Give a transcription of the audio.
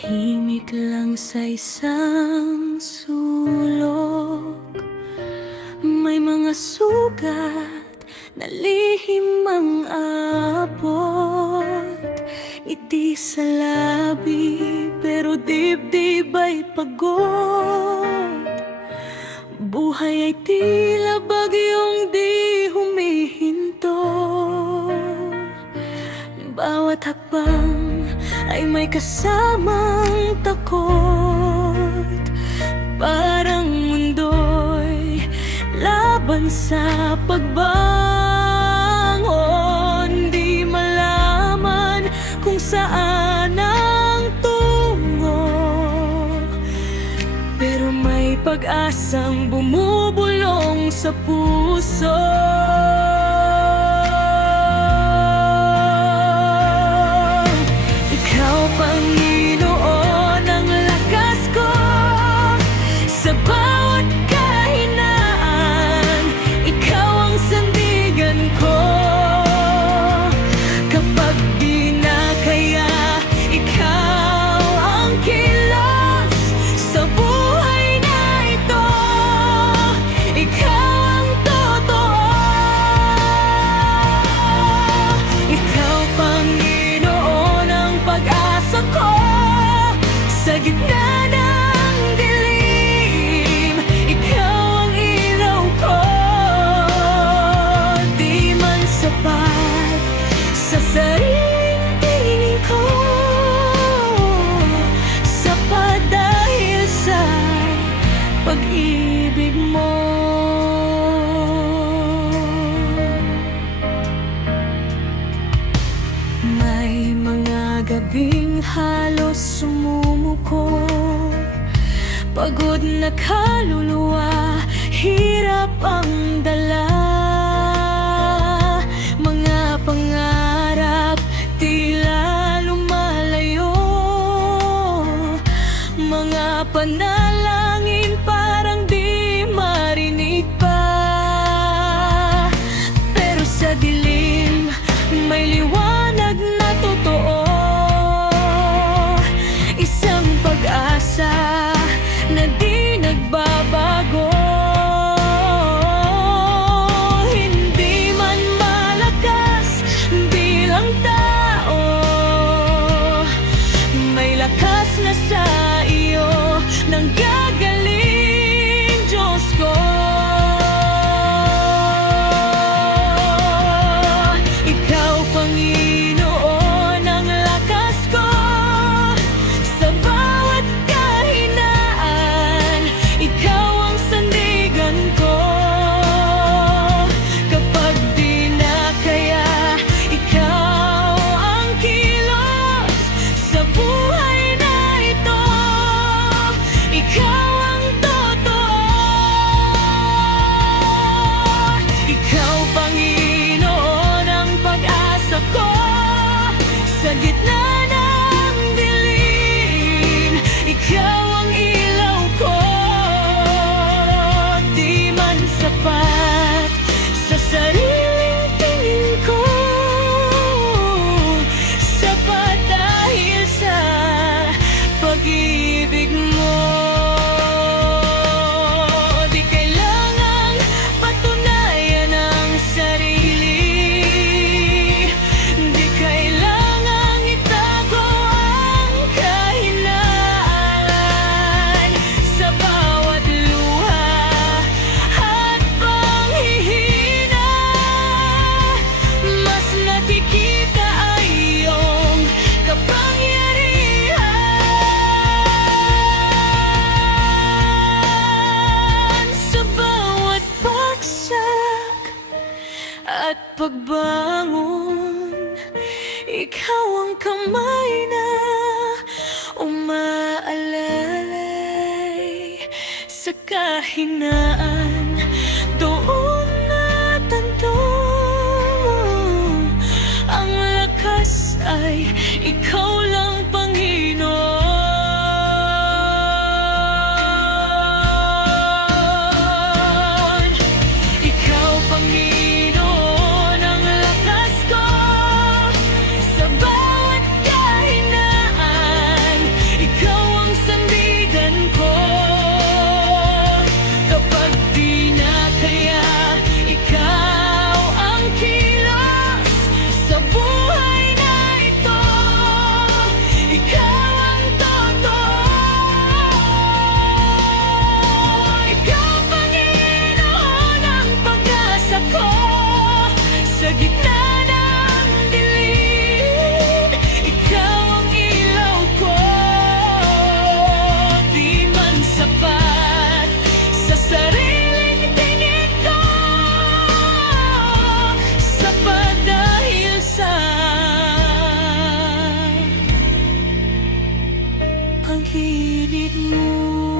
Tahimik lang sa isang sulok, may mga sugat na lihim ang abot. Ngiti sa labi pero dibdib ay pagod. Buhay ay tila bagyong di humihinto. Bawat hakbang ay may kasamang takot. Parang mundo'y laban sa pagbangon. Di malaman kung saan ang tungo, pero may pag-asang bumubulong sa puso. Panginoon, ang lakas ko sa bawat kahinaan. Ikaw ang sandigan ko kapag di na kaya. Ikaw ang kilos sa buhay na ito. Ikaw ang totoo. Ikaw, Panginoon, ang pag-asa ko sa gitna ng dilim. Ikaw ang ilaw ko. Di man sapat sa sariling tingin ko, sapat dahil sa pag-ibig mo. May mga gabing halos sumumuko, pagod na kaluluwa, hirap ang dala. Mga pangarap tila lumalayo, mga panalangin parang di marinig pa. Pero sa dilim may liwanag na totoo, isang pag-asa na di nagbabago. Hindi man malakas bilang tao, may lakas na sa iyo nang gagaling, Diyos ko. Ikaw, Panginoon, ang lakas ko sa bawat kahinaan. Ikaw ang sandigan ko kapag di na kaya. Ikaw ang kilos sa buhay na ito. Ikaw ang totoo. Ikaw, Panginoon, ang pag-asa ko sa gitna ng dilim. Ikaw ang ilaw ko. Di man sapat sa sariling tingin ko, sapat dahil sa pag-ibig mo. Di kailangang patunayan ang sarili, di kailangang itago ang kahinaan. Sa bawat luha at panghihina, mas nakikita ay iyong kapangyarihan. Sa bawat bagsak at pagbangon, ikaw ang kamay na umaalalay. Sa kahinaan, doon natanto ang lakas ay ikaw lang, Panginoon. Ikaw, Panginoon, ang lakas ko sa bawat kahinaan. ang hilig mo.